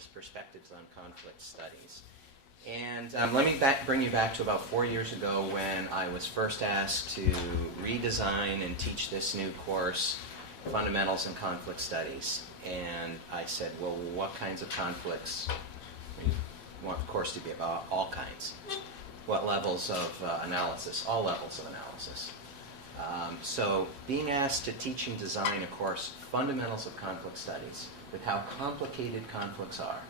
is Perspectives on Conflict Studies. And let me bring you back to about 4 years ago when I was first asked to redesign and teach this new course, Fundamentals in Conflict Studies. And I said, well, what kinds of conflicts? We want the course to be about all kinds. What levels of analysis? All levels of analysis. So being asked to teach and design a course, Fundamentals of Conflict Studies, with how complicated conflicts are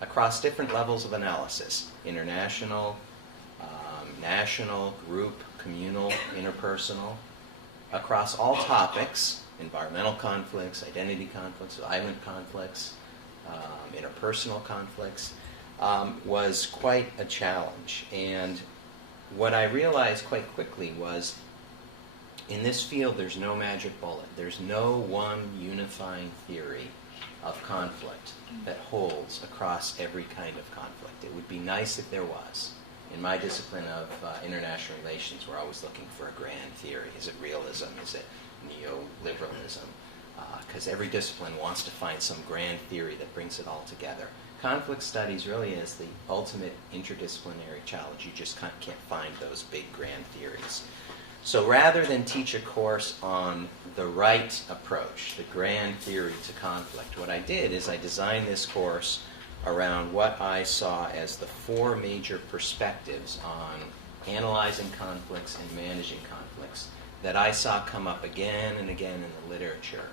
across different levels of analysis, international, national, group, communal, interpersonal, across all topics, environmental conflicts, identity conflicts, violent conflicts, interpersonal conflicts, was quite a challenge. And what I realized quite quickly was in this field there's no magic bullet. There's no one unifying theory of conflict that holds across every kind of conflict. It would be nice if there was. In my discipline of international relations, we're always looking for a grand theory. Is it realism? Is it neoliberalism? Because every discipline wants to find some grand theory that brings it all together. Conflict studies really is the ultimate interdisciplinary challenge. You just can't find those big grand theories. So rather than teach a course on the right approach, the grand theory to conflict, what I did is I designed this course around what I saw as the four major perspectives on analyzing conflicts and managing conflicts that I saw come up again and again in the literature.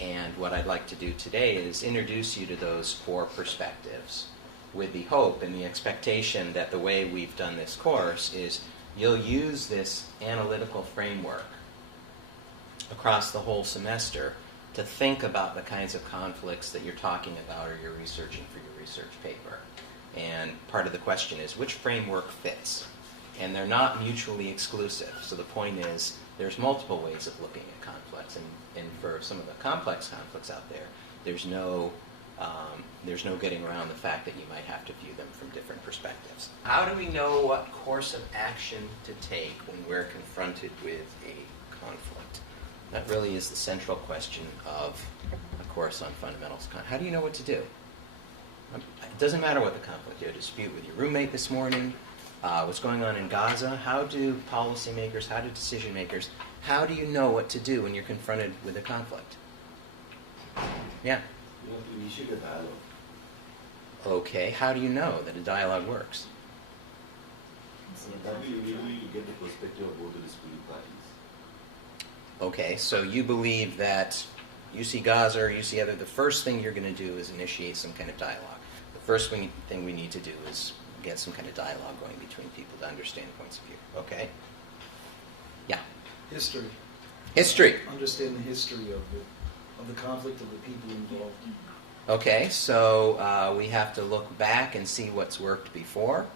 And what I'd like to do today is introduce you to those four perspectives with the hope and the expectation that the way we've done this course is you'll use this analytical framework across the whole semester to think about the kinds of conflicts that you're talking about or you're researching for your research paper. And part of the question is, which framework fits? And they're not mutually exclusive. So the point is, there's multiple ways of looking at conflicts. And for some of the complex conflicts out there, there's no getting around the fact that you might have to view them from different perspectives. How do we know what course of action to take when we're confronted with a conflict? That really is the central question of a course on fundamentals. How do you know what to do? It doesn't matter what the conflict. You had a dispute with your roommate this morning. What's going on in Gaza? How do policymakers, how do decision makers, how do you know what to do when you're confronted with a conflict? Yeah? You have to initiate a dialogue. Okay, how do you know that a dialogue works? That way you really get the perspective of both the disputing parties. Okay, so you believe that you see Gaza or you see other, the first thing you're going to do is initiate some kind of dialogue. The first thing we need to do is get some kind of dialogue going between people to understand points of view. Okay? Yeah? History. History. Understand the history of the conflict, of the people involved. Okay, so we have to look back and see what's worked before,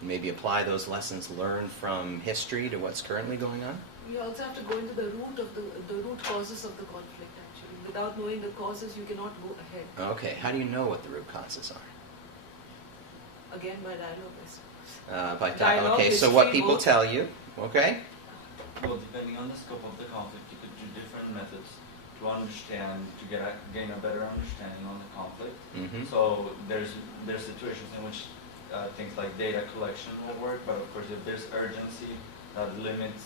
and maybe apply those lessons learned from history to what's currently going on. You also have to go into the root of the root causes of the conflict, actually. Without knowing the causes, you cannot go ahead. Okay, how do you know what the root causes are? Again, by dialogue, I suppose. Dialogue, okay, so what people tell you, okay? Well, depending on the scope of the conflict, you could do different methods to understand, to gain a better understanding on the conflict. Mm-hmm. So there's situations in which things like data collection will work, but of course if there's urgency that limits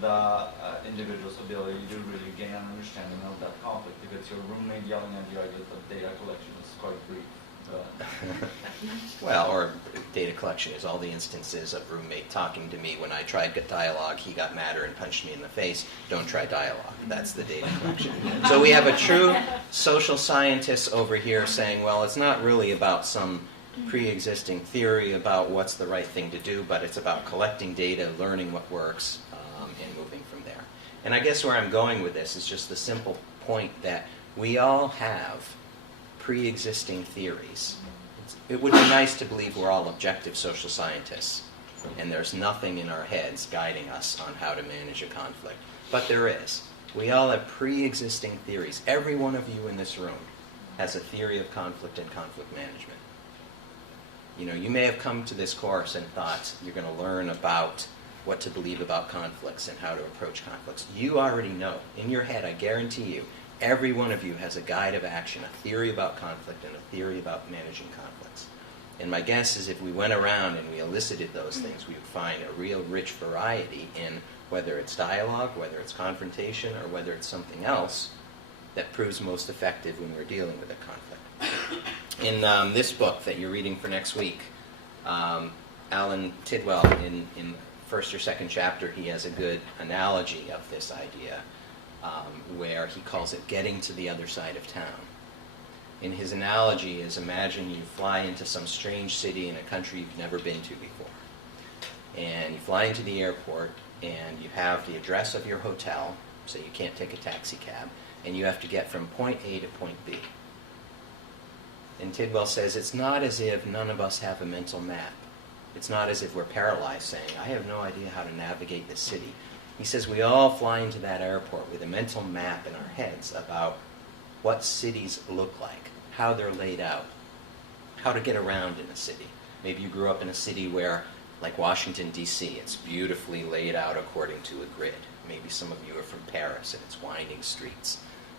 the individual's ability to really gain an understanding of that conflict, because your roommate yelling at you, I guess the data collection is quite brief. Well, or data collection is all the instances of roommate talking to me. When I tried dialogue, he got madder and punched me in the face. Don't try dialogue. That's the data collection. So we have a true social scientist over here saying, well, it's not really about some pre-existing theory about what's the right thing to do, but it's about collecting data, learning what works, and moving from there. And I guess where I'm going with this is just the simple point that we all have pre-existing theories. It would be nice to believe we're all objective social scientists and there's nothing in our heads guiding us on how to manage a conflict. But there is. We all have pre-existing theories. Every one of you in this room has a theory of conflict and conflict management. You know, you may have come to this course and thought you're going to learn about what to believe about conflicts and how to approach conflicts. You already know. In your head, I guarantee you, Every one of you has a guide of action, a theory about conflict, and a theory about managing conflicts. And my guess is if we went around and we elicited those things, we would find a real rich variety in whether it's dialogue, whether it's confrontation, or whether it's something else that proves most effective when we're dealing with a conflict. In this book that you're reading for next week, Alan Tidwell, in first or second chapter, he has a good analogy of this idea where he calls it getting to the other side of town. In his analogy is imagine you fly into some strange city in a country you've never been to before. And you fly into the airport and you have the address of your hotel, so you can't take a taxi cab, and you have to get from point A to point B. And Tidwell says it's not as if none of us have a mental map. It's not as if we're paralyzed saying, I have no idea how to navigate this city. He says we all fly into that airport with a mental map in our heads about what cities look like, how they're laid out, how to get around in a city. Maybe you grew up in a city where, like Washington, D.C., it's beautifully laid out according to a grid. Maybe some of you are from Paris and it's winding streets.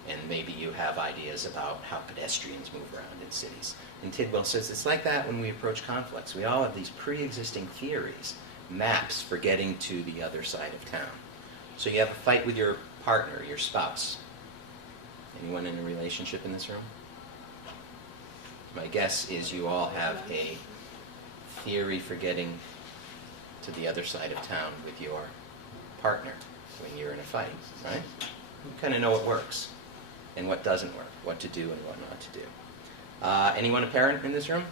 And maybe you have ideas about how pedestrians move around in cities. And Tidwell says it's like that when we approach conflicts. We all have these pre-existing theories, maps for getting to the other side of town. So you have a fight with your partner, your spouse. Anyone in a relationship in this room? My guess is you all have a theory for getting to the other side of town with your partner when you're in a fight, right? You kind of know what works and what doesn't work, what to do and what not to do. Anyone a parent in this room?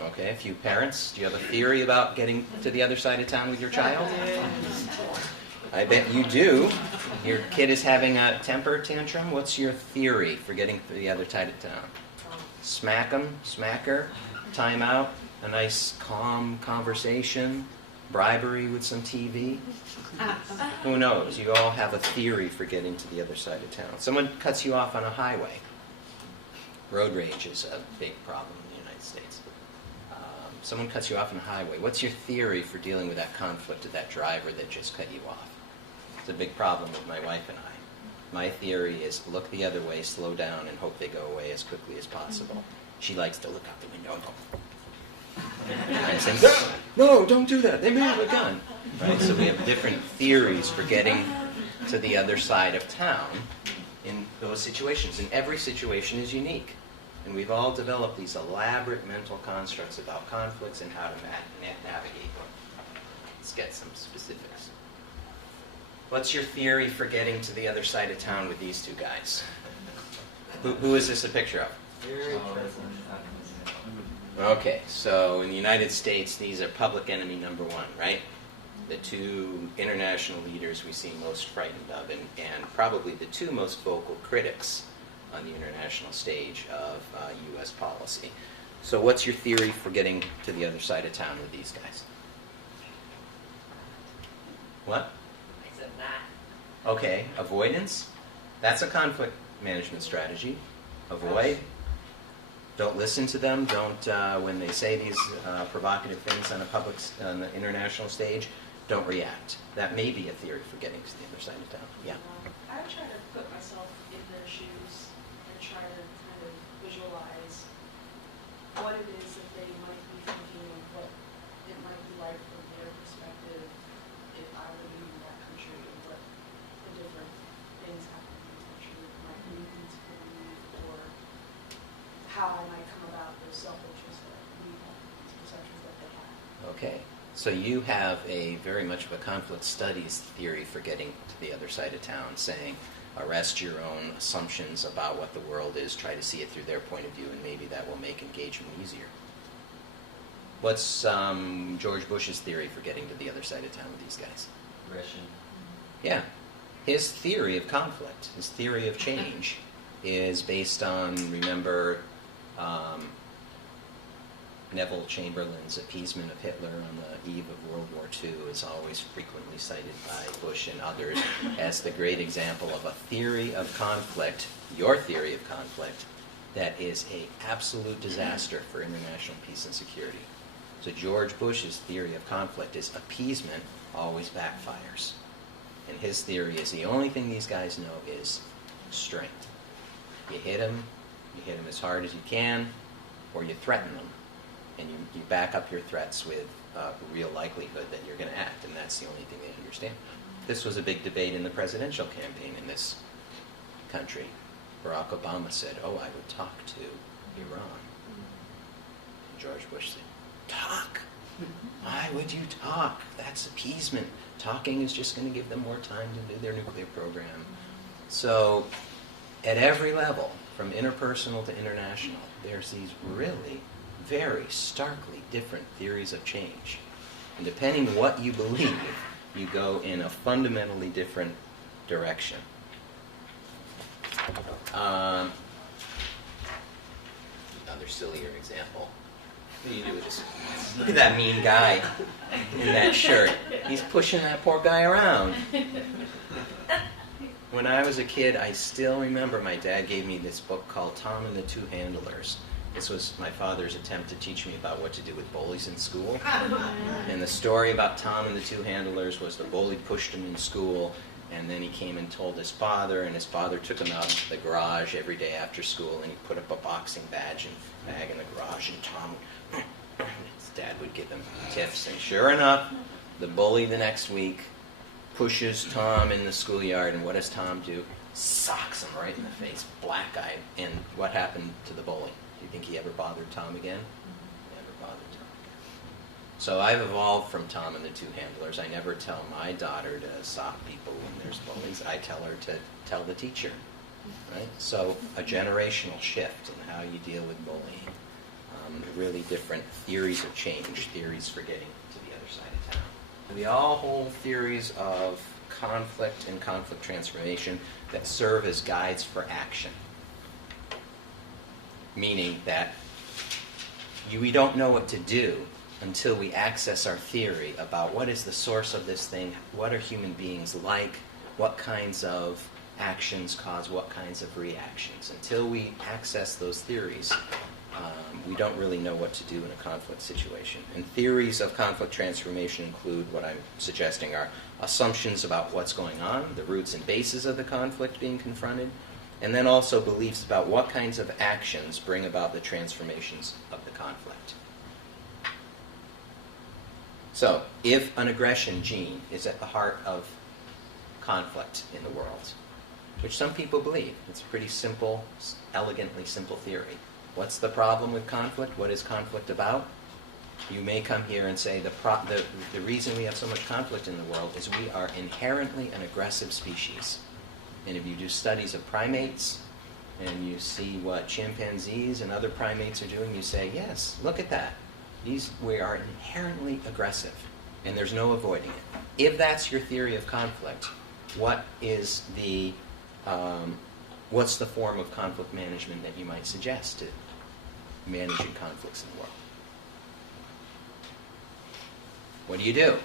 Okay, a few parents. Do you have a theory about getting to the other side of town with your child? I bet you do. Your kid is having a temper tantrum. What's your theory for getting to the other side of town? Smack him, smack her, time out, a nice calm conversation, bribery with some TV. Who knows? You all have a theory for getting to the other side of town. Someone cuts you off on a highway. Road rage is a big problem in the United States. Someone cuts you off on a highway. What's your theory for dealing with that conflict of that driver that just cut you off? It's a big problem with my wife and I. My theory is look the other way, slow down, and hope they go away as quickly as possible. She likes to look out the window and go, I say, no, don't do that. They may have a gun. Right? So we have different theories for getting to the other side of town in those situations. And every situation is unique. And we've all developed these elaborate mental constructs about conflicts and how to navigate them. Let's get some specifics. What's your theory for getting to the other side of town with these two guys? Who is this a picture of? Okay, so in the United States, these are public enemy number one, right? The two international leaders we seem most frightened of, and probably the two most vocal critics on the international stage of U.S. policy. So what's your theory for getting to the other side of town with these guys? What? I said that. Okay, avoidance. That's a conflict management strategy. Avoid. Don't listen to them. Don't, when they say these provocative things on on the international stage, don't react. That may be a theory for getting to the other side of town. Yeah. I would try to put myself in their shoes and try to kind of visualize what it is that they might be thinking and what it might be like from their perspective if I were living in that country and what the different things happening in the country might lead me to believe or how I might come about those self-interests that we have, these perceptions that they have. Okay. So you have a very much of a conflict studies theory for getting to the other side of town, saying arrest your own assumptions about what the world is, try to see it through their point of view, and maybe that will make engagement easier. What's George Bush's theory for getting to the other side of town with these guys? Aggression. Yeah. His theory of conflict, his theory of change, is based on, remember, Neville Chamberlain's appeasement of Hitler on the eve of World War II is always frequently cited by Bush and others as the great example of a theory of conflict, your theory of conflict, that is an absolute disaster for international peace and security. So George Bush's theory of conflict is appeasement always backfires. And his theory is the only thing these guys know is strength. You hit them as hard as you can, or you threaten them. And you back up your threats with a real likelihood that you're going to act, and that's the only thing they understand. This was a big debate in the presidential campaign in this country. Barack Obama said, "Oh, I would talk to Iran." And George Bush said, "Talk? Why would you talk? That's appeasement. Talking is just going to give them more time to do their nuclear program." So, at every level, from interpersonal to international, there's these really very starkly different theories of change. And depending what you believe, you go in a fundamentally different direction. Another sillier example. What do you do with this? Look at that mean guy in that shirt. He's pushing that poor guy around. When I was a kid, I still remember my dad gave me this book called Tom and the Two Handlers. This was my father's attempt to teach me about what to do with bullies in school. And the story about Tom and the Two Handlers was the bully pushed him in school, and then he came and told his father, and his father took him out into the garage every day after school, and he put up a boxing badge and bag in the garage, and Tom, his dad would give him tips. And sure enough, the bully the next week pushes Tom in the schoolyard, and what does Tom do? Socks him right in the face, black-eyed. And what happened to the bully? Do you think he ever bothered Tom again? Never bothered Tom again. So I've evolved from Tom and the Two Handlers. I never tell my daughter to sock people when there's bullies. I tell her to tell the teacher. Right? So a generational shift in how you deal with bullying. Really different theories of change, theories for getting to the other side of town. We all hold theories of conflict and conflict transformation that serve as guides for action. Meaning that we don't know what to do until we access our theory about what is the source of this thing, what are human beings like, what kinds of actions cause what kinds of reactions. Until we access those theories, we don't really know what to do in a conflict situation. And theories of conflict transformation include what I'm suggesting are assumptions about what's going on, the roots and bases of the conflict being confronted, and then also beliefs about what kinds of actions bring about the transformations of the conflict. So, if an aggression gene is at the heart of conflict in the world, which some people believe, it's a pretty simple, elegantly simple theory. What's the problem with conflict? What is conflict about? You may come here and say the reason we have so much conflict in the world is we are inherently an aggressive species. And if you do studies of primates and you see what chimpanzees and other primates are doing, you say, yes, look at that. We are inherently aggressive, and there's no avoiding it. If that's your theory of conflict, what's the form of conflict management that you might suggest to managing conflicts in the world? What do you do?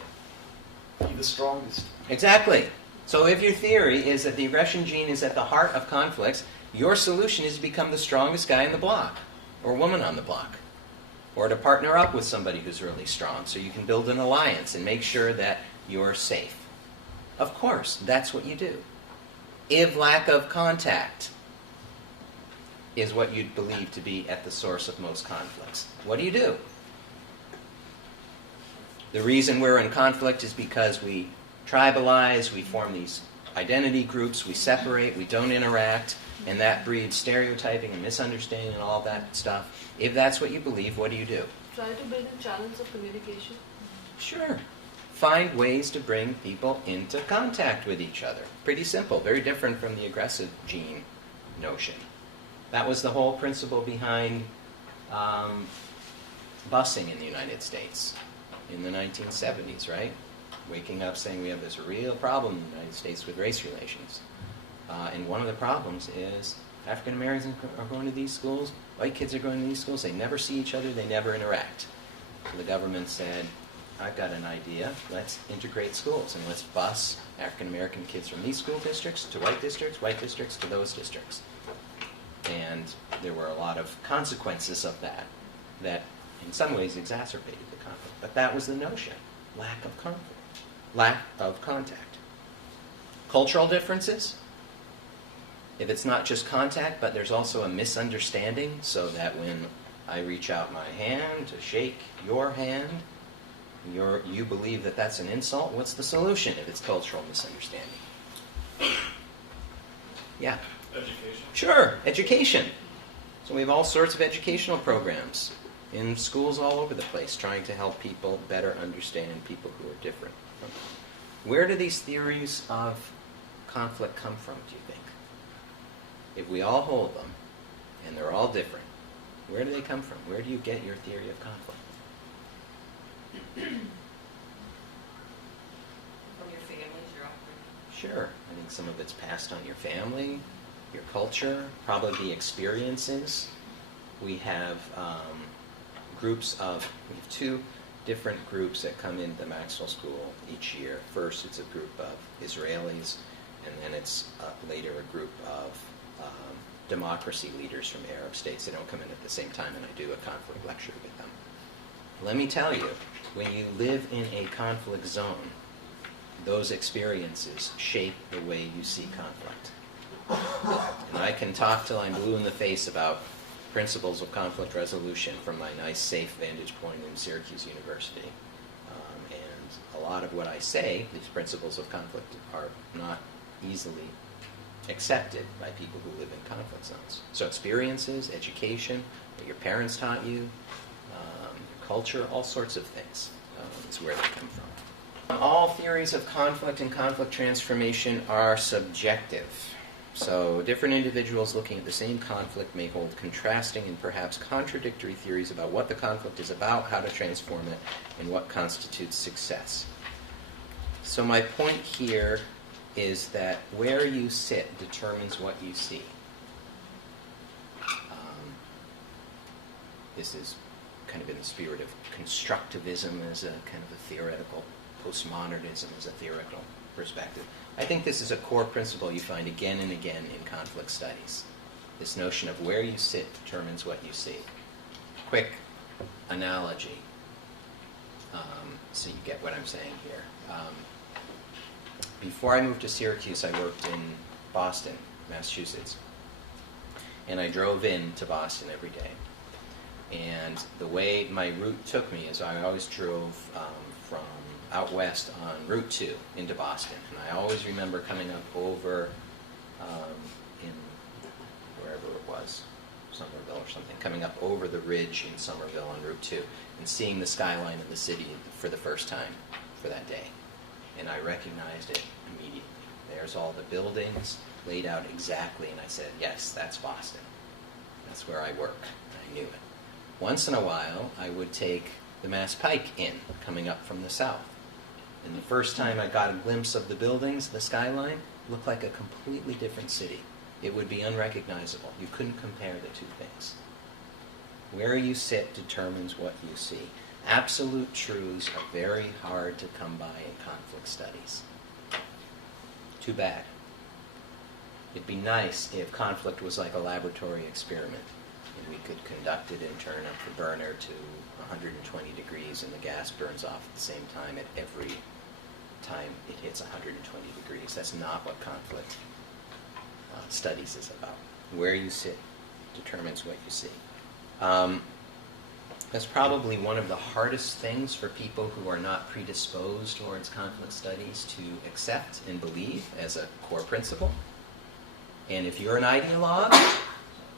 Be the strongest. Exactly. So if your theory is that the aggression gene is at the heart of conflicts, your solution is to become the strongest guy in the block, or woman on the block, or to partner up with somebody who's really strong so you can build an alliance and make sure that you're safe. Of course, that's what you do. If lack of contact is what you'd believe to be at the source of most conflicts, what do you do? The reason we're in conflict is because we tribalize, we form these identity groups, we separate, we don't interact, and that breeds stereotyping and misunderstanding and all that stuff. If that's what you believe, what do you do? Try to build in channels of communication. Sure. Find ways to bring people into contact with each other. Pretty simple, very different from the aggressive gene notion. That was the whole principle behind busing in the United States in the 1970s, right? Waking up saying we have this real problem in the United States with race relations. And one of the problems is African Americans are going to these schools, white kids are going to these schools, they never see each other, they never interact. So the government said, I've got an idea, let's integrate schools and let's bus African American kids from these school districts to white districts to those districts. And there were a lot of consequences of that in some ways exacerbated the conflict. But that was the notion, lack of conflict, lack of contact. Cultural differences? If it's not just contact, but there's also a misunderstanding, so that when I reach out my hand to shake your hand, you believe that that's an insult, what's the solution if it's cultural misunderstanding? Yeah. Education. Sure, education. So we have all sorts of educational programs in schools all over the place trying to help people better understand people who are different. Where do these theories of conflict come from, do you think? If we all hold them, and they're all different, where do they come from? Where do you get your theory of conflict? From your families, your upbringing. Sure. I think some of it's passed on your family, your culture, probably experiences. We have we have two different groups that come into the Maxwell School each year. First, it's a group of Israelis, and then it's later a group of democracy leaders from Arab states. They don't come in at the same time, and I do a conflict lecture with them. Let me tell you, when you live in a conflict zone, those experiences shape the way you see conflict. And I can talk till I'm blue in the face about principles of conflict resolution from my nice, safe vantage point in Syracuse University. And a lot of what I say, these principles of conflict, are not easily accepted by people who live in conflict zones. So experiences, education, what your parents taught you, your culture, all sorts of things is where they come from. All theories of conflict and conflict transformation are subjective. So different individuals looking at the same conflict may hold contrasting and perhaps contradictory theories about what the conflict is about, how to transform it, and what constitutes success. So my point here is that where you sit determines what you see. This is kind of in the spirit of constructivism as a kind of a theoretical, postmodernism as a theoretical perspective. I think this is a core principle you find again and again in conflict studies. This notion of where you sit determines what you see. Quick analogy, so you get what I'm saying here. Before I moved to Syracuse, I worked in Boston, Massachusetts. And I drove in to Boston every day. And the way my route took me is I always drove from out west on Route 2 into Boston. And I always remember coming up over in wherever it was, Somerville or something, coming up over the ridge in Somerville on Route 2 and seeing the skyline of the city for the first time for that day. And I recognized it immediately. There's all the buildings laid out exactly, and I said, yes, that's Boston. That's where I work. I knew it. Once in a while, I would take the Mass Pike in, coming up from the south. And the first time I got a glimpse of the buildings, the skyline, looked like a completely different city. It would be unrecognizable. You couldn't compare the two things. Where you sit determines what you see. Absolute truths are very hard to come by in conflict studies. Too bad. It'd be nice if conflict was like a laboratory experiment, and we could conduct it and turn up the burner to 120 degrees and the gas burns off at the same time at every time it hits 120 degrees. That's not what conflict studies is about. Where you sit determines what you see. That's probably one of the hardest things for people who are not predisposed towards conflict studies to accept and believe as a core principle. And if you're an ideologue,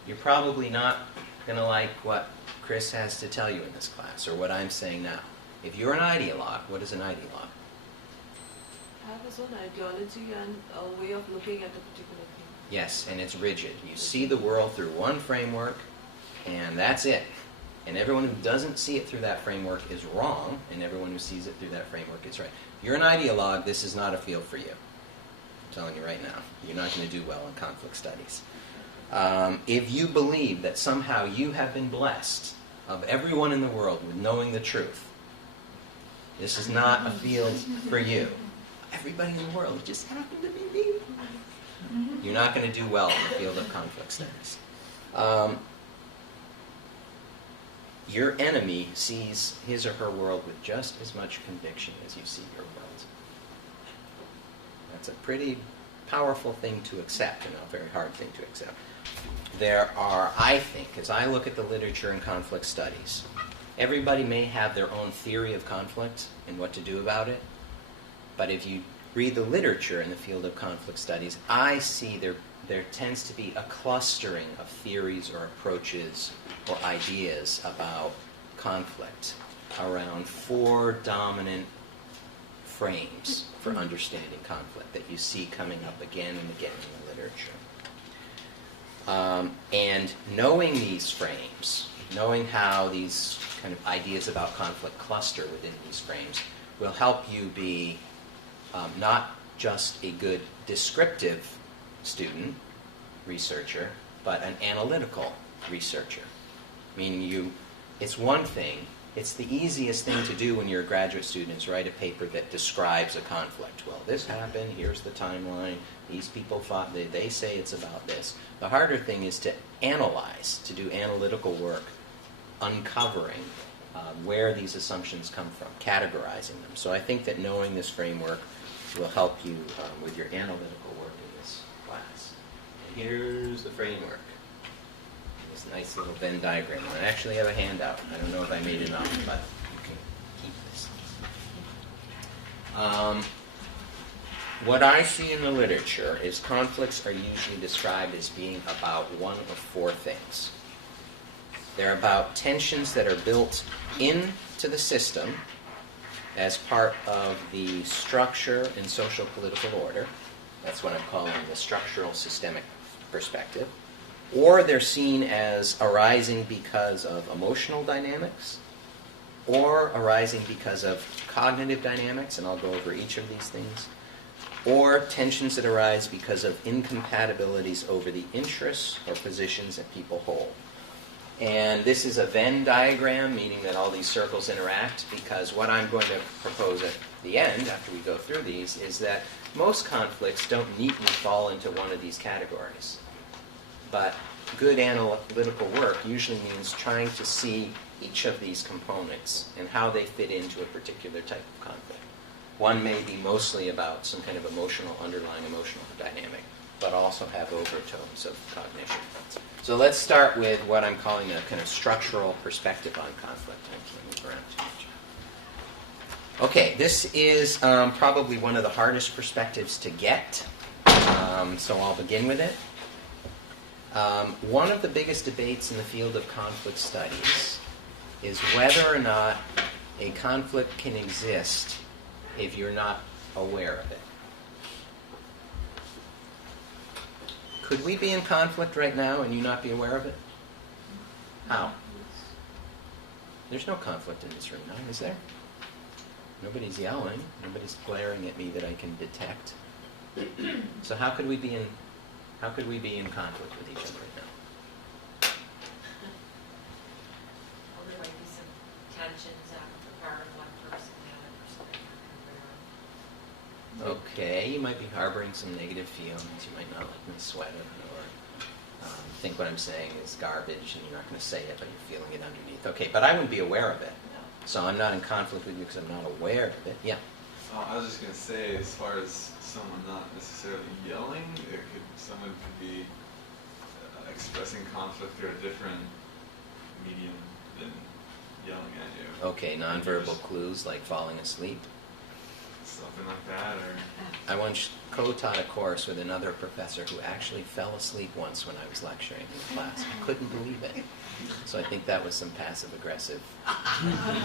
you're probably not going to like what Chris has to tell you in this class, or what I'm saying now. If you're an ideologue, what is an ideologue? Have his own ideology and a way of looking at a particular thing. Yes, and it's rigid. You see the world through one framework, and that's it. And everyone who doesn't see it through that framework is wrong, and everyone who sees it through that framework is right. If you're an ideologue, this is not a field for you. I'm telling you right now. You're not going to do well in conflict studies. If you believe that somehow you have been blessed of everyone in the world with knowing the truth, this is not a field for you. Everybody in the world just happened to be me. You're not going to do well in the field of conflict studies. Your enemy sees his or her world with just as much conviction as you see your world. That's a pretty powerful thing to accept, and a very hard thing to accept. There are, I think, as I look at the literature in conflict studies, everybody may have their own theory of conflict and what to do about it, but if you read the literature in the field of conflict studies, I see there tends to be a clustering of theories or approaches or ideas about conflict around 4 dominant frames for understanding conflict that you see coming up again and again in the literature. And knowing these frames, knowing how these kind of ideas about conflict cluster within these frames, will help you be not just a good descriptive student, researcher, but an analytical researcher. Meaning it's one thing, it's the easiest thing to do when you're a graduate student is write a paper that describes a conflict. Well, this happened, here's the timeline, these people fought, they say it's about this. The harder thing is to analyze, to do analytical work, uncovering where these assumptions come from, categorizing them. So I think that knowing this framework will help you with your analytical work in this class. And here's the framework. This nice little Venn diagram. I actually have a handout. I don't know if I made enough, but you can keep this. What I see in the literature is conflicts are usually described as being about one of 4 things. They're about tensions that are built into the system as part of the structure and social political order. That's what I'm calling the structural systemic perspective. Or they're seen as arising because of emotional dynamics, or arising because of cognitive dynamics, and I'll go over each of these things, or tensions that arise because of incompatibilities over the interests or positions that people hold. And this is a Venn diagram, meaning that all these circles interact, because what I'm going to propose at the end, after we go through these, is that most conflicts don't neatly fall into one of these categories. But good analytical work usually means trying to see each of these components and how they fit into a particular type of conflict. One may be mostly about some kind of underlying emotional dynamic, but also have overtones of cognition. So let's start with what I'm calling a kind of structural perspective on conflict. Okay, this is probably one of the hardest perspectives to get, so I'll begin with it. One of the biggest debates in the field of conflict studies is whether or not a conflict can exist if you're not aware of it. Could we be in conflict right now and you not be aware of it? How? There's no conflict in this room now, is there? Nobody's yelling. Nobody's glaring at me that I can detect. So how could we be in conflict with each other right now? Well, there might be some tensions on the part of one person, the other person might not be aware of. Okay, you might be harboring some negative feelings. You might not like my sweater, or think what I'm saying is garbage, and you're not going to say it, but you're feeling it underneath. Okay, but I wouldn't be aware of it. So I'm not in conflict with you because I'm not aware of it. Yeah. I was just going to say, as far as someone not necessarily yelling, someone could be expressing conflict through a different medium than yelling at you. Okay, nonverbal clues like falling asleep. Something like that, or... I once co-taught a course with another professor who actually fell asleep once when I was lecturing in the class. I couldn't believe it. So I think that was some passive-aggressive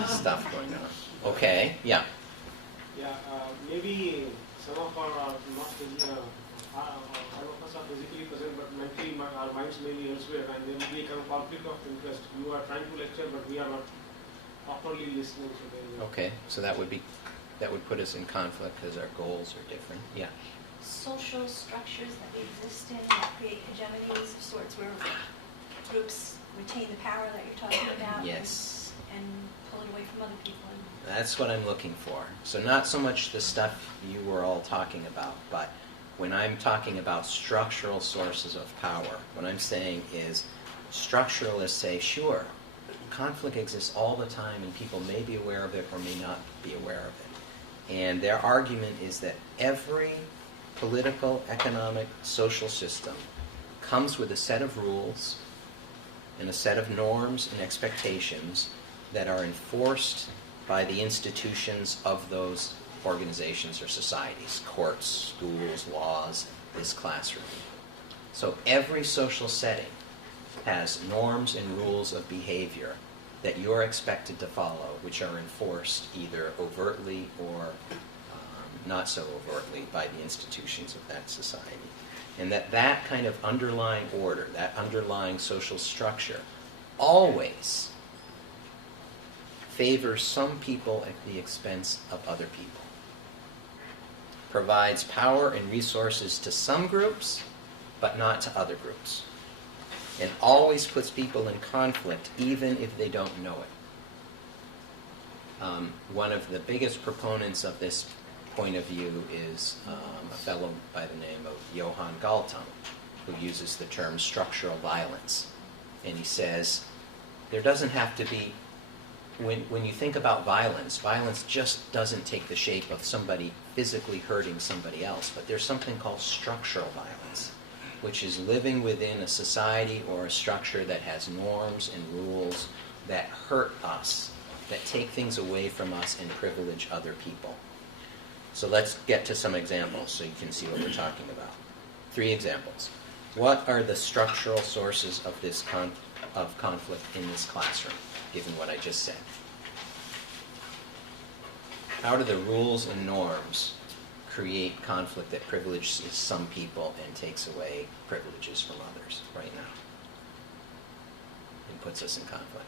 stuff going on. Okay, yeah. Yeah, maybe some of our are not physical, all of us are physically present, but mentally our minds may be elsewhere, and there will be a kind of conflict of interest. You are trying to lecture, but we are not properly listening to them. Okay, so that would put us in conflict because our goals are different. Yeah. Social structures that exist in that create hegemonies of sorts where groups retain the power that you're talking about. Yes. And pull it away from other people. That's what I'm looking for. So not so much the stuff you were all talking about, but when I'm talking about structural sources of power, what I'm saying is structuralists say, sure, conflict exists all the time and people may be aware of it or may not be aware of it. And their argument is that every political, economic, social system comes with a set of rules and a set of norms and expectations that are enforced by the institutions of those organizations or societies, courts, schools, laws, this classroom. So every social setting has norms and rules of behavior that you're expected to follow, which are enforced either overtly or not so overtly by the institutions of that society. And that kind of underlying order, that underlying social structure, always favors some people at the expense of other people. Provides power and resources to some groups, but not to other groups. And always puts people in conflict, even if they don't know it. One of the biggest proponents of this point of view is a fellow by the name of Johann Galtung, who uses the term structural violence. And he says, there doesn't have to be, when you think about violence, violence just doesn't take the shape of somebody physically hurting somebody else, but there's something called structural violence, which is living within a society or a structure that has norms and rules that hurt us, that take things away from us and privilege other people. So let's get to some examples so you can see what we're talking about. 3 examples. What are the structural sources of this conflict in this classroom, given what I just said? How do the rules and norms create conflict that privileges some people and takes away privileges from others right now? And puts us in conflict.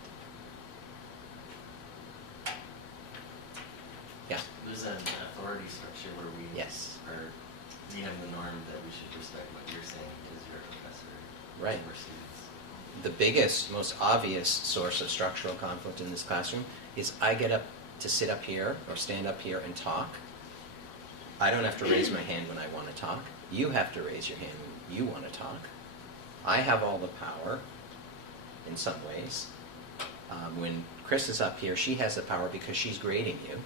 Yeah? There's an authority structure where we Yes. we have the norm that we should respect what you're saying because you're a professor. Right. We're students. The biggest, most obvious source of structural conflict in this classroom is I get up to sit up here or stand up here and talk. I don't have to raise my hand when I want to talk. You have to raise your hand when you want to talk. I have all the power in some ways. When Chris is up here, she has the power because she's grading you,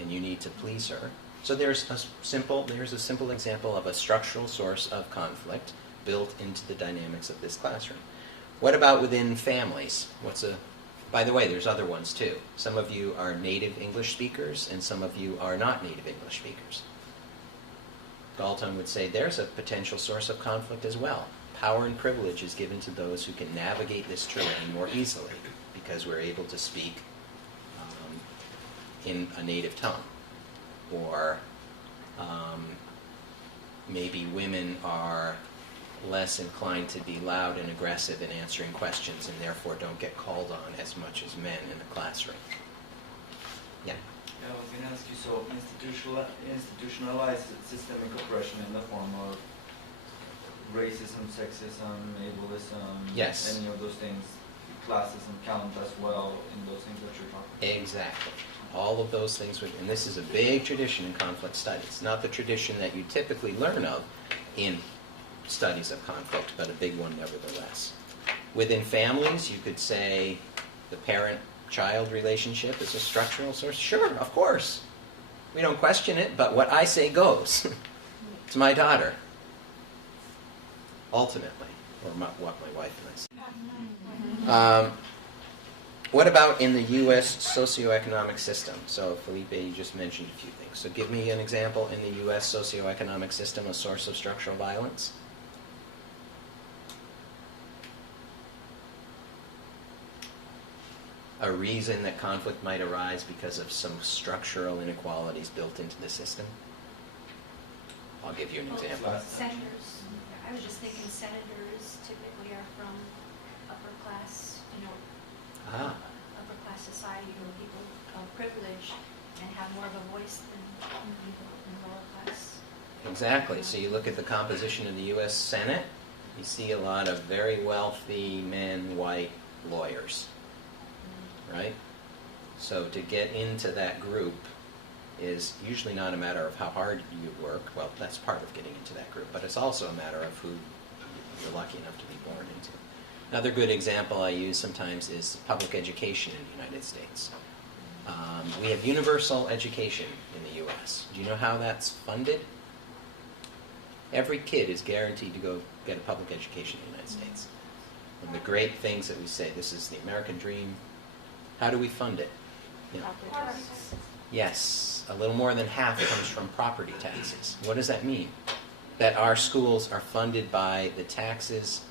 and you need to please her. So there's a simple example of a structural source of conflict built into the dynamics of this classroom. What about within families? By the way, there's other ones too. Some of you are native English speakers, and some of you are not native English speakers. Galton would say there's a potential source of conflict as well. Power and privilege is given to those who can navigate this terrain more easily because we're able to speak in a native tongue. Or maybe women are less inclined to be loud and aggressive in answering questions and therefore don't get called on as much as men in a classroom. Yeah? I was going to ask you, so institutionalized systemic oppression in the form of racism, sexism, ableism, Yes. any of those things, classism count as well in those things that you're talking about? Exactly. All of those things, and this is a big tradition in conflict studies. Not the tradition that you typically learn of in studies of conflict, but a big one nevertheless. Within families, you could say the parent-child relationship is a structural source. Sure, of course. We don't question it, but what I say goes. It's my daughter, ultimately, or what my wife and I say. What about in the U.S. socioeconomic system? So, Felipe, you just mentioned a few things. So give me an example in the U.S. socioeconomic system, a source of structural violence. A reason that conflict might arise because of some structural inequalities built into the system? I'll give you an example. Senators. I was just thinking senators typically are from upper class, upper class society or people of privilege and have more of a voice than people in lower class. Exactly. So you look at the composition of the U.S. Senate, you see a lot of very wealthy men, white lawyers, right? So to get into that group is usually not a matter of how hard you work. Well, that's part of getting into that group, but it's also a matter of who you're lucky enough to be born into. Another good example I use sometimes is public education in the United States. We have universal education in the U.S. Do you know how that's funded? Every kid is guaranteed to go get a public education in the United States. And the great things that we say, this is the American dream. How do we fund it? You know, yes, a little more than half comes from property taxes. What does that mean? That our schools are funded by the taxes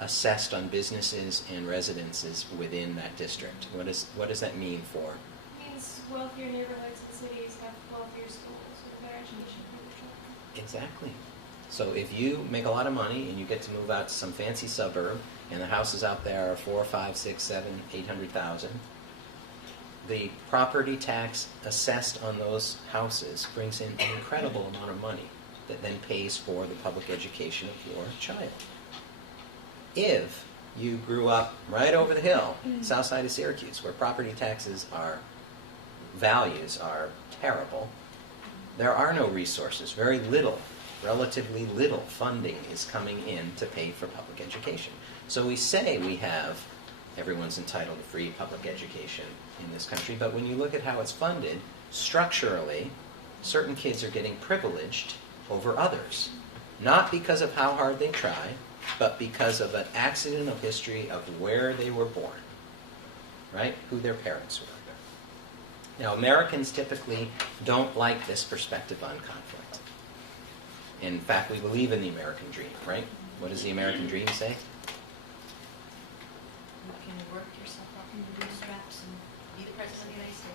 assessed on businesses and residences within that district. What does that mean for? It means wealthier neighborhoods and cities have wealthier schools with better education for your children. Exactly. So if you make a lot of money and you get to move out to some fancy suburb and the houses out there are 4, 5, 6, 7, 800,000, the property tax assessed on those houses brings in an incredible amount of money that then pays for the public education of your child. If you grew up right over the hill, south side of Syracuse, where property taxes values are terrible, there are no resources, very little, relatively little funding is coming in to pay for public education. So we say we have, everyone's entitled to free public education in this country, but when you look at how it's funded, structurally, certain kids are getting privileged over others. Not because of how hard they try, but because of an accident of history of where they were born, right? Who their parents were. Now, Americans typically don't like this perspective on conflict. In fact, we believe in the American dream, right? What does the American dream say? You can work yourself up into bootstraps and be the president of the United States.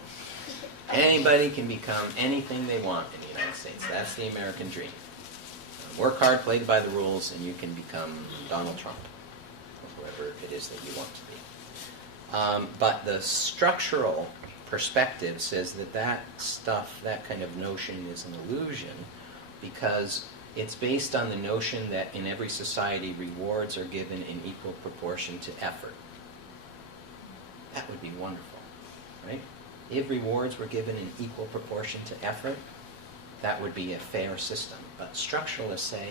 Anybody can become anything they want in the United States. That's the American dream. Work hard, play by the rules, and you can become Donald Trump, or whoever it is that you want to be. But the structural perspective says that stuff, that kind of notion is an illusion, because it's based on the notion that in every society rewards are given in equal proportion to effort. That would be wonderful, right? If rewards were given in equal proportion to effort, that would be a fair system. But structuralists say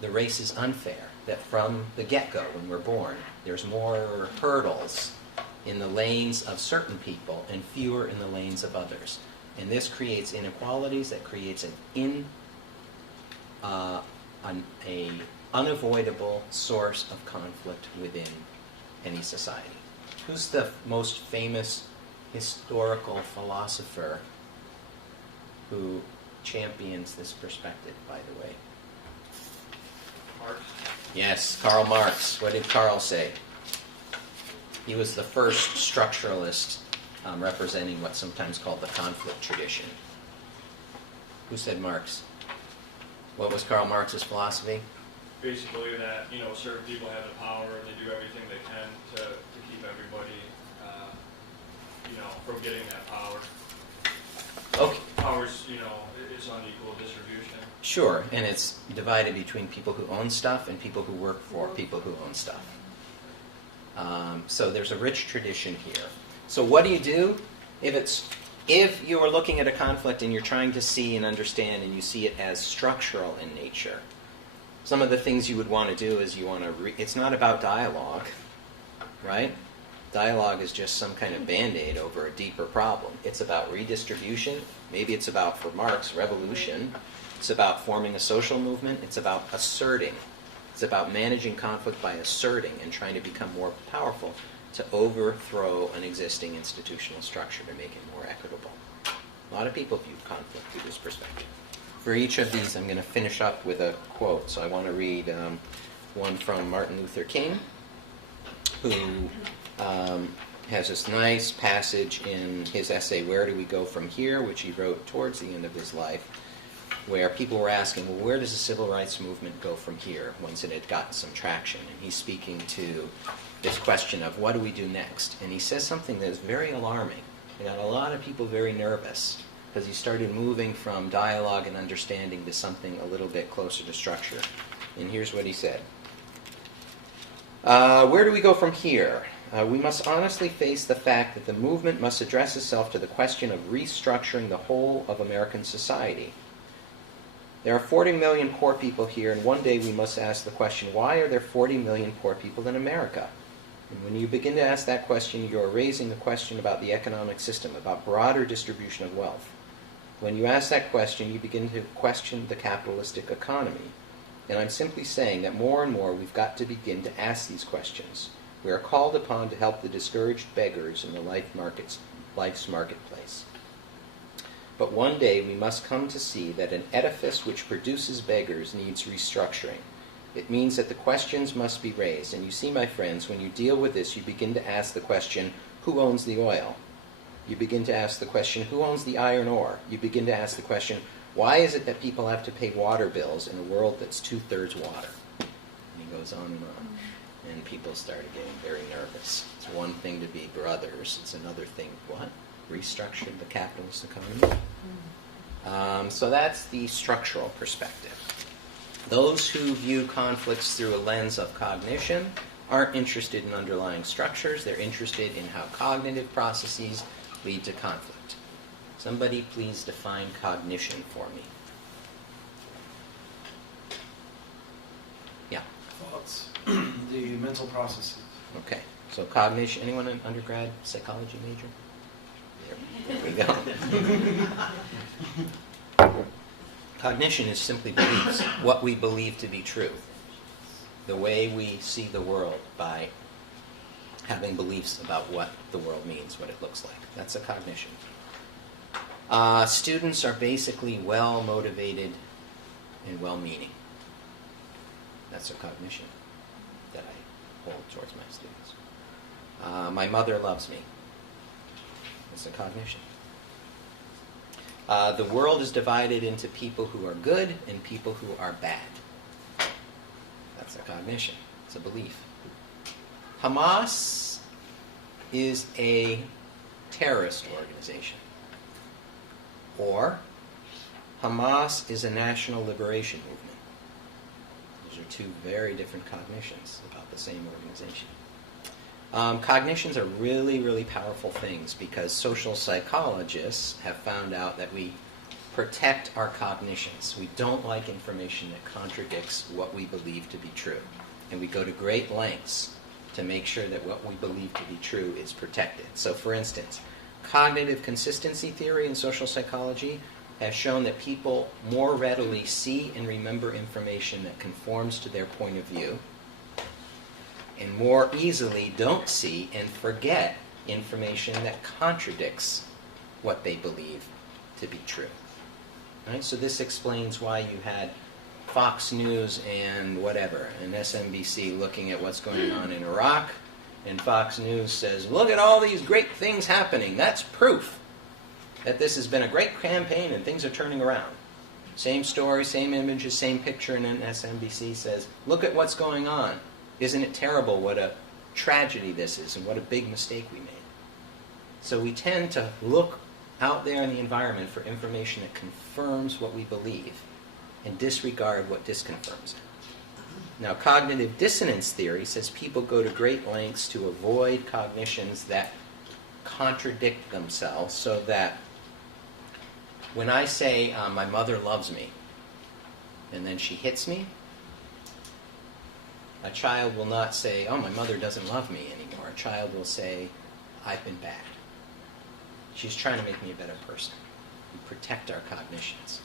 the race is unfair, that from the get-go, when we're born, there's more hurdles in the lanes of certain people and fewer in the lanes of others. And this creates inequalities, that creates an unavoidable source of conflict within any society. Who's the most famous historical philosopher who champions this perspective, by the way? Marx. Yes, Karl Marx. What did Karl say? He was the first structuralist representing what's sometimes called the conflict tradition. Who said Marx? What was Karl Marx's philosophy? Basically that, certain people have the power and they do everything they can to keep everybody, from getting that power. Okay. Power's, it's unequal distribution. Sure, and it's divided between people who own stuff and people who work for people who own stuff. So there's a rich tradition here. So what do you do if you are looking at a conflict and you're trying to see and understand and you see it as structural in nature? Some of the things you would want to do is you want to it's not about dialogue, right? Dialogue is just some kind of band-aid over a deeper problem. It's about redistribution. Maybe it's about, for Marx, revolution. It's about forming a social movement. It's about asserting. It's about managing conflict by asserting and trying to become more powerful to overthrow an existing institutional structure to make it more equitable. A lot of people view conflict through this perspective. For each of these, I'm going to finish up with a quote. So I want to read one from Martin Luther King, who has this nice passage in his essay, Where Do We Go From Here?, which he wrote towards the end of his life, where people were asking, well, where does the civil rights movement go from here once it had gotten some traction? And he's speaking to this question of what do we do next? And he says something that is very alarming. It got a lot of people very nervous because he started moving from dialogue and understanding to something a little bit closer to structure. And here's what he said. Where do we go from here? We must honestly face the fact that the movement must address itself to the question of restructuring the whole of American society. There are 40 million poor people here, and one day we must ask the question, why are there 40 million poor people in America? And when you begin to ask that question, you are raising the question about the economic system, about broader distribution of wealth. When you ask that question, you begin to question the capitalistic economy. And I'm simply saying that more and more we've got to begin to ask these questions. We are called upon to help the discouraged beggars in the life's marketplace. But one day we must come to see that an edifice which produces beggars needs restructuring. It means that the questions must be raised. And you see, my friends, when you deal with this, you begin to ask the question, who owns the oil? You begin to ask the question, who owns the iron ore? You begin to ask the question, why is it that people have to pay water bills in a world that's 2/3 water? And he goes on and on. And people started getting very nervous. It's one thing to be brothers. It's another thing, what? Restructure the capitalist economy? So that's the structural perspective. Those who view conflicts through a lens of cognition aren't interested in underlying structures. They're interested in how cognitive processes lead to conflict. Somebody please define cognition for me. Yeah. Thoughts. The mental processes. Okay. So cognition, anyone an undergrad psychology major? There we go. Cognition is simply beliefs, what we believe to be true. The way we see the world by having beliefs about what the world means, what it looks like. That's a cognition. Students are basically well-motivated and well-meaning. That's a cognition that I hold towards my students. My mother loves me. That's a cognition. The world is divided into people who are good and people who are bad. That's a cognition. It's a belief. Hamas is a terrorist organization. Or Hamas is a national liberation movement. Those are two very different cognitions about the same organization. Cognitions are really, really powerful things because social psychologists have found out that we protect our cognitions. We don't like information that contradicts what we believe to be true. And we go to great lengths to make sure that what we believe to be true is protected. So for instance, cognitive consistency theory in social psychology has shown that people more readily see and remember information that conforms to their point of view, and more easily don't see and forget information that contradicts what they believe to be true. Right? So this explains why you had Fox News and whatever, and SNBC looking at what's going on in Iraq, and Fox News says, look at all these great things happening. That's proof that this has been a great campaign and things are turning around. Same story, same images, same picture, and then SNBC says, look at what's going on. Isn't it terrible what a tragedy this is and what a big mistake we made? So we tend to look out there in the environment for information that confirms what we believe and disregard what disconfirms it. Now, cognitive dissonance theory says people go to great lengths to avoid cognitions that contradict themselves, so that when I say my mother loves me and then she hits me, a child will not say, oh, my mother doesn't love me anymore. A child will say, I've been bad. She's trying to make me a better person. We protect our cognitions.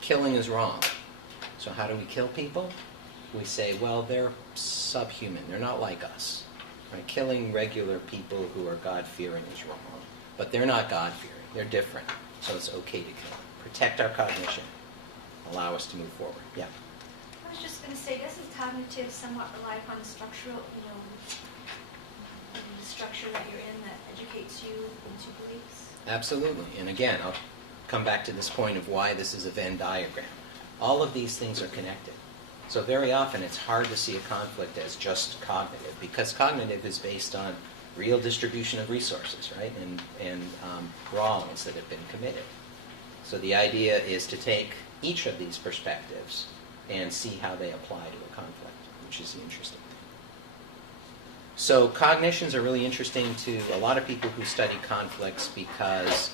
Killing is wrong. So how do we kill people? We say, well, they're subhuman. They're not like us. Right? Killing regular people who are God-fearing is wrong. But they're not God-fearing. They're different. So it's okay to kill them. Protect our cognition. Allow us to move forward. Yeah. I was just going to say, doesn't cognitive somewhat rely upon the structural, the structure that you're in that educates you into beliefs? Absolutely. And again, I'll come back to this point of why this is a Venn diagram. All of these things are connected. So very often it's hard to see a conflict as just cognitive, because cognitive is based on real distribution of resources, right? And wrongs that have been committed. So the idea is to take each of these perspectives and see how they apply to a conflict, which is the interesting thing. So cognitions are really interesting to a lot of people who study conflicts, because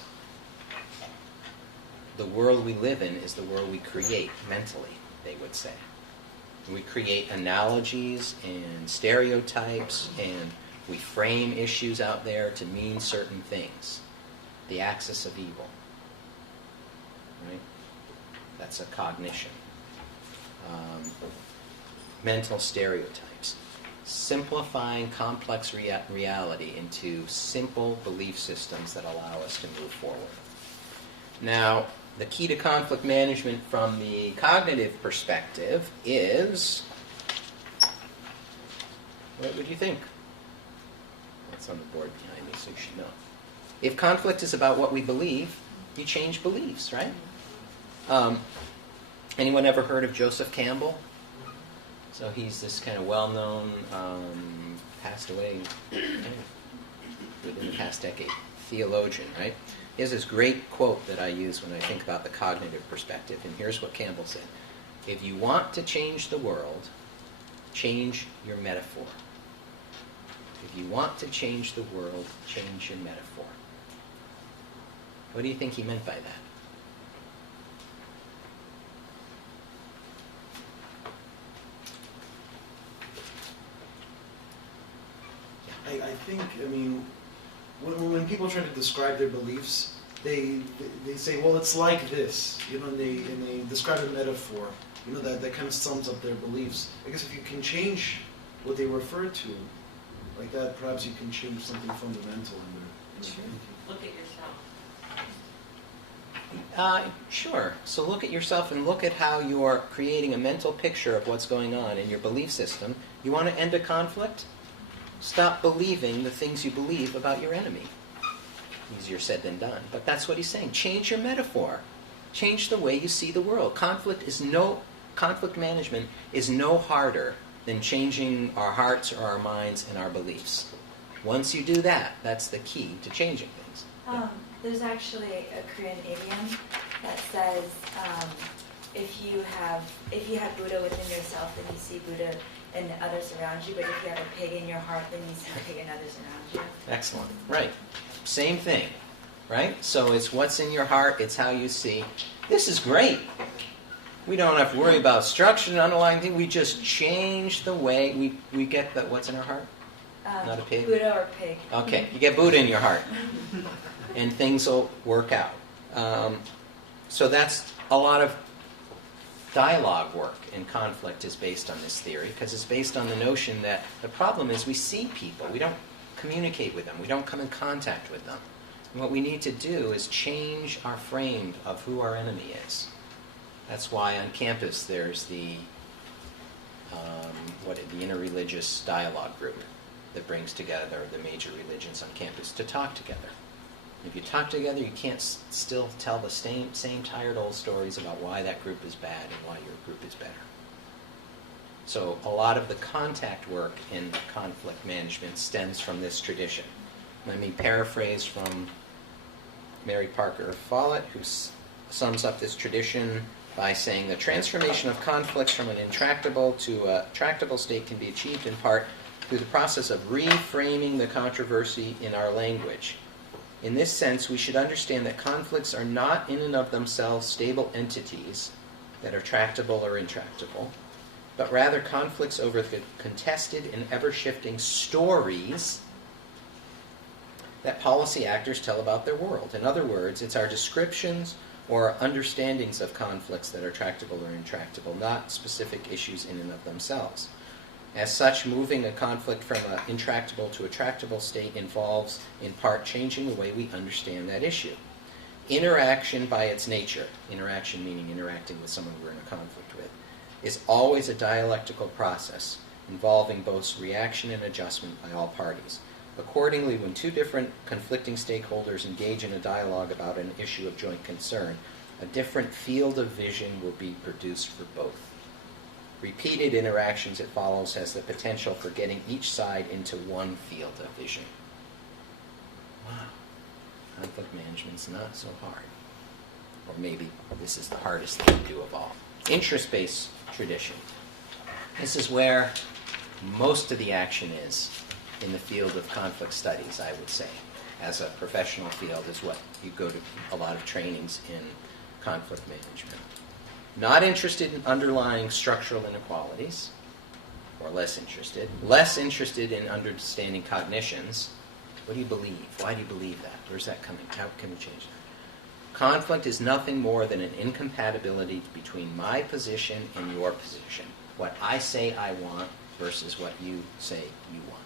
the world we live in is the world we create mentally, they would say. We create analogies and stereotypes, and we frame issues out there to mean certain things. the axis of evil. Right? That's a cognition. Mental stereotypes. Simplifying complex reality into simple belief systems that allow us to move forward. Now, the key to conflict management from the cognitive perspective is, what would you think? That's on the board behind me, so you should know. If conflict is about what we believe, you change beliefs, right? Anyone ever heard of Joseph Campbell? So he's this kind of well-known, passed away within the past decade, theologian, right? He has this great quote that I use when I think about the cognitive perspective, and here's what Campbell said. If you want to change the world, change your metaphor. If you want to change the world, change your metaphor. What do you think he meant by that? I think, I mean, when people try to describe their beliefs, they say, well, it's like this, you know, and they describe a metaphor, you know, that kind of sums up their beliefs. I guess if you can change what they refer to, like that, perhaps you can change something fundamental in their thinking. Look at yourself. Sure. So look at yourself and look at how you're creating a mental picture of what's going on in your belief system. You want to end a conflict? Stop believing the things you believe about your enemy. Easier said than done. But that's what he's saying. Change your metaphor. Change the way you see the world. Conflict management is no harder than changing our hearts or our minds and our beliefs. Once you do that, that's the key to changing things. There's actually a Korean idiom that says, if you have Buddha within yourself, then you see Buddha in others around you. But if you have a pig in your heart, then you see a pig in others around you. Excellent. Right. Same thing. Right? So it's what's in your heart. It's how you see. This is great. We don't have to worry about structure and underlying thing. We just change the way we get the what's in our heart. Not a pig? Buddha or pig. Okay. You get Buddha in your heart. And things will work out. So that's a lot of dialogue work in conflict is based on this theory, because it's based on the notion that the problem is we see people. We don't communicate with them. We don't come in contact with them. And what we need to do is change our frame of who our enemy is. That's why on campus there's the interreligious dialogue group that brings together the major religions on campus to talk together. If you talk together, you can't still tell the same tired old stories about why that group is bad and why your group is better. So a lot of the contact work in conflict management stems from this tradition. Let me paraphrase from Mary Parker Follett, who sums up this tradition by saying the transformation of conflicts from an intractable to a tractable state can be achieved in part through the process of reframing the controversy in our language. In this sense, we should understand that conflicts are not in and of themselves stable entities that are tractable or intractable, but rather conflicts over the contested and ever-shifting stories that policy actors tell about their world. In other words, it's our descriptions or our understandings of conflicts that are tractable or intractable, not specific issues in and of themselves. As such, moving a conflict from an intractable to a tractable state involves, in part, changing the way we understand that issue. Interaction by its nature, interaction meaning interacting with someone we're in a conflict with, is always a dialectical process involving both reaction and adjustment by all parties. Accordingly, when two different conflicting stakeholders engage in a dialogue about an issue of joint concern, a different field of vision will be produced for both. Repeated interactions, it follows, has the potential for getting each side into one field of vision. Wow. Conflict management's not so hard. Or maybe this is the hardest thing to do of all. Interest-based tradition. This is where most of the action is in the field of conflict studies, I would say. As a professional field is what you go to a lot of trainings in conflict management. Not interested in underlying structural inequalities, or less interested in understanding cognitions, What do you believe? Why do you believe that? Where's that coming? How can we change that? Conflict is nothing more than an incompatibility between my position and your position. What I say I want versus what you say you want.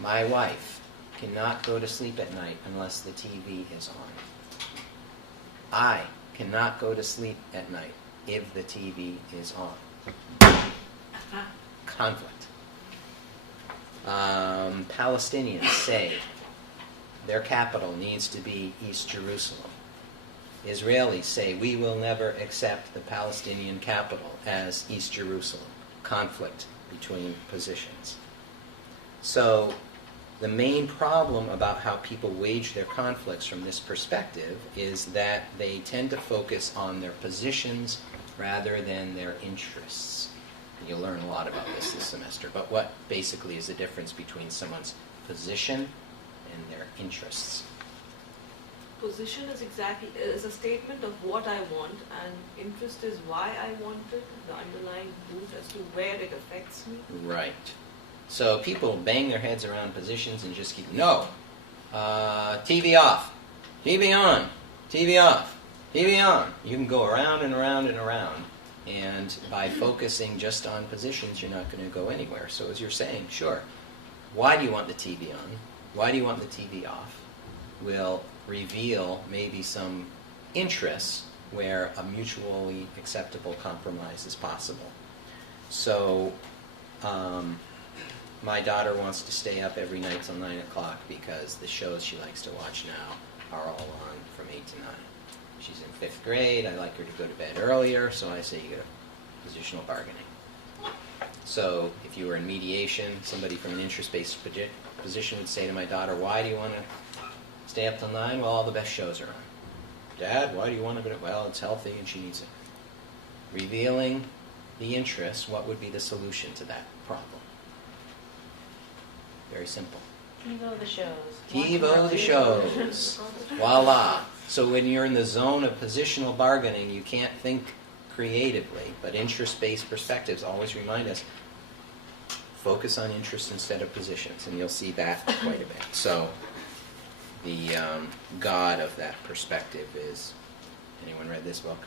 My wife cannot go to sleep at night unless the TV is on. I cannot go to sleep at night if the TV is on. Conflict. Palestinians say their capital needs to be East Jerusalem. Israelis say we will never accept the Palestinian capital as East Jerusalem. Conflict between positions. So the main problem about how people wage their conflicts from this perspective is that they tend to focus on their positions rather than their interests. You'll learn a lot about this semester, but what basically is the difference between someone's position and their interests? Position is a statement of what I want, and interest is why I want it, the underlying root as to where it affects me. Right. So people bang their heads around positions and just keep, no, TV off, TV on, TV off, TV on. You can go around and around and around. And by focusing just on positions, you're not going to go anywhere. So as you're saying, sure, why do you want the TV on? Why do you want the TV off? Will reveal maybe some interests where a mutually acceptable compromise is possible. So my daughter wants to stay up every night till 9 o'clock because the shows she likes to watch now are all on from 8 to 9. She's in 5th grade. I like her to go to bed earlier, so I say you go to positional bargaining. So if you were in mediation, somebody from an interest-based position would say to my daughter, why do you want to stay up till 9? Well, all the best shows are on. Dad, why do you want to go to... Well, it's healthy and she needs it. Revealing the interest, what would be the solution to that problem? Very simple. TiVo the shows. TiVo the shows. Voila. So when you're in the zone of positional bargaining, you can't think creatively, but interest-based perspectives always remind us, focus on interests instead of positions, and you'll see that quite a bit. So the god of that perspective is, anyone read this book?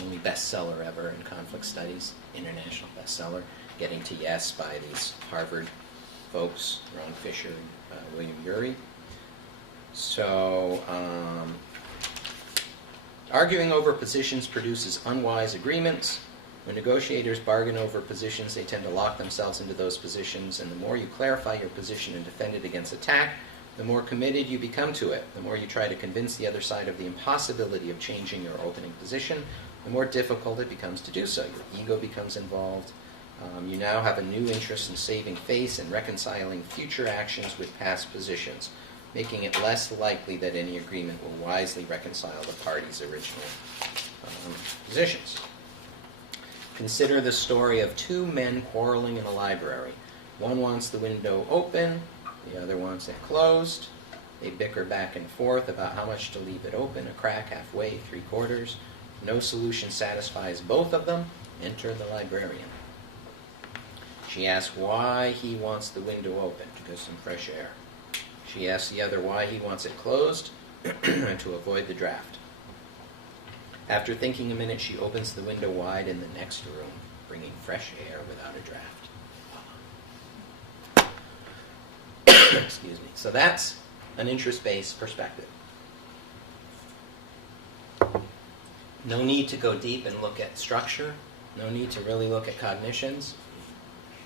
Only bestseller ever in conflict studies, international bestseller, Getting to Yes by these Harvard folks, Ron Fisher and William Ury. So, arguing over positions produces unwise agreements. When negotiators bargain over positions, they tend to lock themselves into those positions, and the more you clarify your position and defend it against attack, the more committed you become to it. The more you try to convince the other side of the impossibility of changing your opening position, the more difficult it becomes to do so. Your ego becomes involved. You now have a new interest in saving face and reconciling future actions with past positions, making it less likely that any agreement will wisely reconcile the parties' original positions. Consider the story of two men quarreling in a library. One wants the window open, the other wants it closed. They bicker back and forth about how much to leave it open, a crack halfway, 3/4. No solution satisfies both of them. Enter the librarian. She asks why he wants the window open, to get some fresh air. She asks the other why he wants it closed, to avoid the draft. After thinking a minute, she opens the window wide in the next room, bringing fresh air without a draft. Excuse me. So that's an interest-based perspective. No need to go deep and look at structure. No need to really look at cognitions.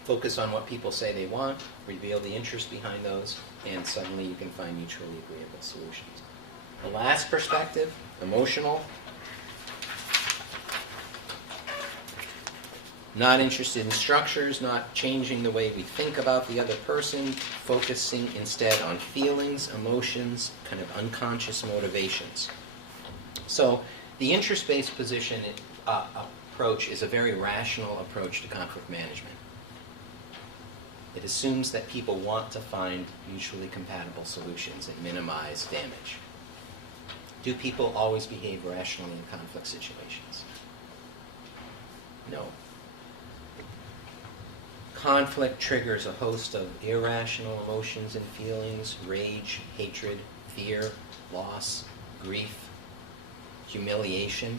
Focus on what people say they want, reveal the interest behind those, and suddenly you can find mutually agreeable solutions. The last perspective, emotional. Not interested in structures, not changing the way we think about the other person, focusing instead on feelings, emotions, kind of unconscious motivations. So the interest-based position approach is a very rational approach to conflict management. It assumes that people want to find mutually compatible solutions and minimize damage. Do people always behave rationally in conflict situations? No. conflict triggers a host of irrational emotions and feelings: rage, hatred, fear, loss, grief, humiliation.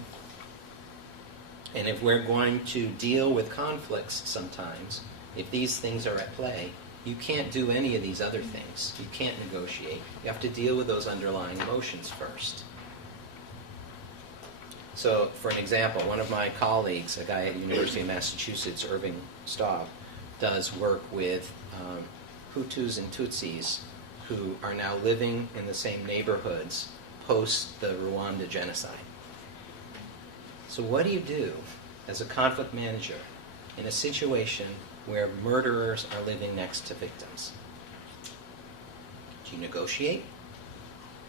And if we're going to deal with conflicts sometimes, if these things are at play, you can't do any of these other things. You can't negotiate. You have to deal with those underlying emotions first. So, for an example, one of my colleagues, a guy at the University of Massachusetts, Irving Staub, does work with Hutus and Tutsis who are now living in the same neighborhoods post the Rwanda genocide. So what do you do as a conflict manager in a situation where murderers are living next to victims? Do you negotiate?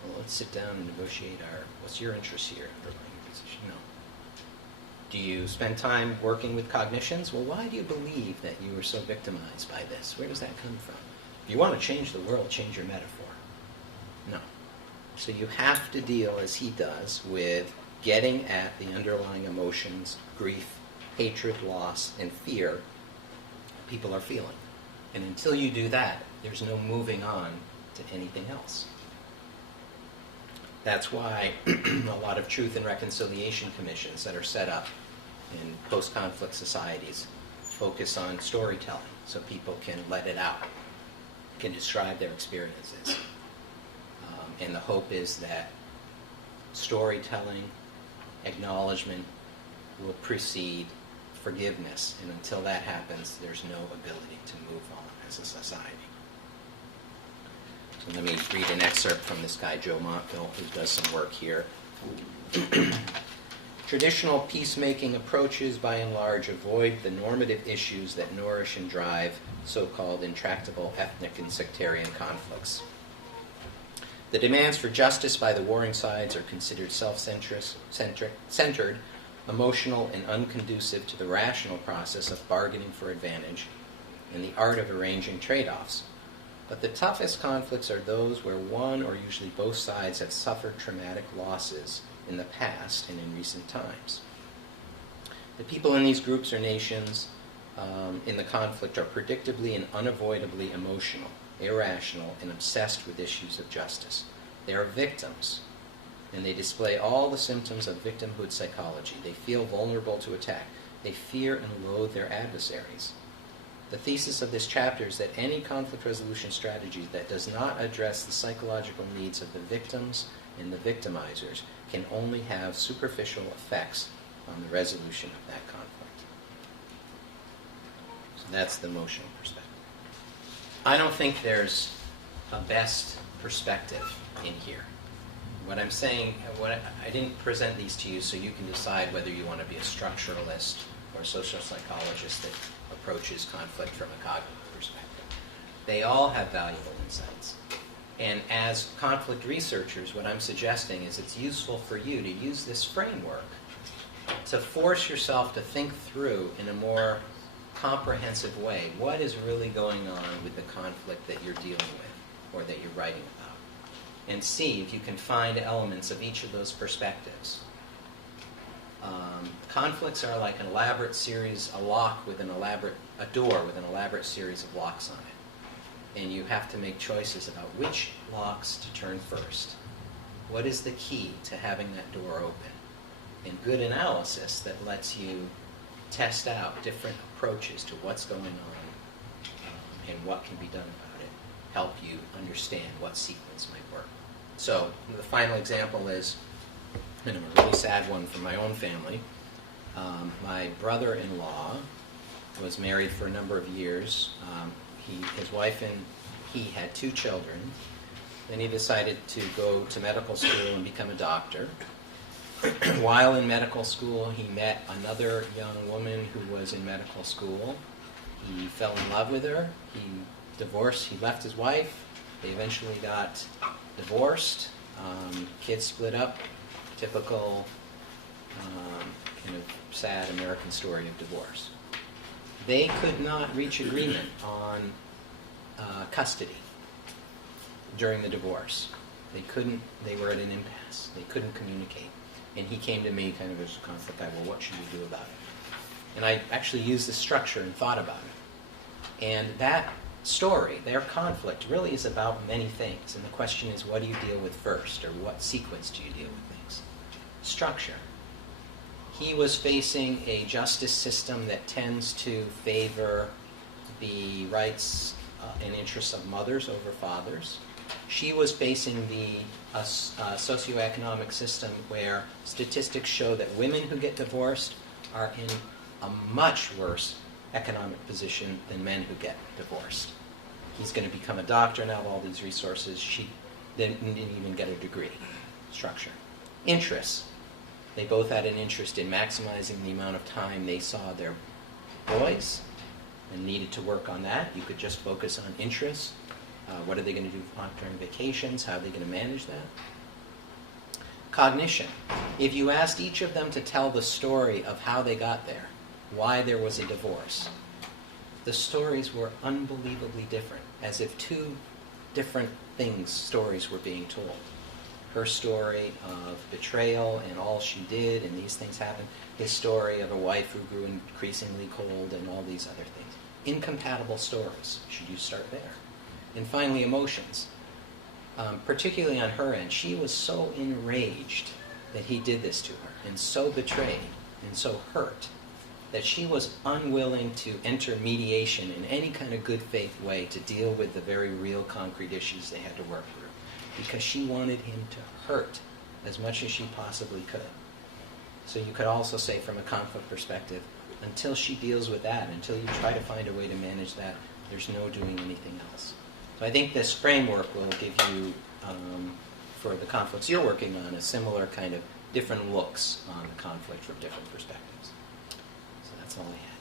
Well, let's sit down and negotiate what's your interest here? No. Do you spend time working with cognitions? Well, why do you believe that you were so victimized by this? Where does that come from? If you want to change the world, change your metaphor. No. So you have to deal, as he does, with getting at the underlying emotions, grief, hatred, loss, and fear people are feeling. And until you do that, there's no moving on to anything else. That's why a lot of truth and reconciliation commissions that are set up in post-conflict societies focus on storytelling, so people can let it out, can describe their experiences. And the hope is that storytelling, acknowledgement will precede forgiveness, and until that happens, there's no ability to move on as a society. So let me read an excerpt from this guy, Joe Montville, who does some work here. Traditional peacemaking approaches, by and large, avoid the normative issues that nourish and drive so-called intractable ethnic and sectarian conflicts. The demands for justice by the warring sides are considered self-centered, emotional, and unconducive to the rational process of bargaining for advantage and the art of arranging trade-offs. But the toughest conflicts are those where one or usually both sides have suffered traumatic losses in the past and in recent times. The people in these groups or nations in the conflict are predictably and unavoidably emotional, irrational, and obsessed with issues of justice. They are victims, and they display all the symptoms of victimhood psychology. They feel vulnerable to attack. They fear and loathe their adversaries. The thesis of this chapter is that any conflict resolution strategy that does not address the psychological needs of the victims and the victimizers can only have superficial effects on the resolution of that conflict. So that's the emotional perspective. I don't think there's a best perspective in here. What I'm saying, I didn't present these to you so you can decide whether you want to be a structuralist or a social psychologist that approaches conflict from a cognitive perspective. They all have valuable insights. And as conflict researchers, what I'm suggesting is it's useful for you to use this framework to force yourself to think through in a more comprehensive way what is really going on with the conflict that you're dealing with or that you're writing about, and see if you can find elements of each of those perspectives. Conflicts are like an elaborate series, a door with an elaborate series of locks on it. And you have to make choices about which locks to turn first. What is the key to having that door open? And good analysis that lets you test out different approaches to what's going on and what can be done about it, help you understand what sequence might work. So the final example is, and a really sad one from my own family. My brother-in-law was married for a number of years. His wife and he had 2 children. Then he decided to go to medical school and become a doctor. While in medical school, he met another young woman who was in medical school. He fell in love with her. He left his wife. They eventually got divorced. Kids split up. Typical kind of sad American story of divorce. They could not reach agreement on custody during the divorce. They were at an impasse. They couldn't communicate. And he came to me kind of as a conflict guy, well, what should we do about it? And I actually used this structure and thought about it. And that story, their conflict, really is about many things. And the question is, what do you deal with first, or what sequence do you deal with things? Structure. He was facing a justice system that tends to favor the rights and interests of mothers over fathers. She was facing the socioeconomic system where statistics show that women who get divorced are in a much worse economic position than men who get divorced. He's going to become a doctor and have all these resources. She didn't even get a degree. Structure. Interests. They both had an interest in maximizing the amount of time they saw their boys and needed to work on that. You could just focus on interests. What are they going to do during vacations? How are they going to manage that? Cognition. If you asked each of them to tell the story of how they got there, why there was a divorce, the stories were unbelievably different, as if two different stories were being told. Her story of betrayal and all she did and these things happened. His story of a wife who grew increasingly cold and all these other things. Incompatible stories. Should you start there? And finally, emotions. Particularly on her end, she was so enraged that he did this to her, and so betrayed, and so hurt, that she was unwilling to enter mediation in any kind of good faith way to deal with the very real concrete issues they had to work through, because she wanted him to hurt as much as she possibly could. So you could also say, from a conflict perspective, until she deals with that, until you try to find a way to manage that, there's no doing anything else. So I think this framework will give you, for the conflicts you're working on, a similar kind of different looks on the conflict from different perspectives. So that's all I have.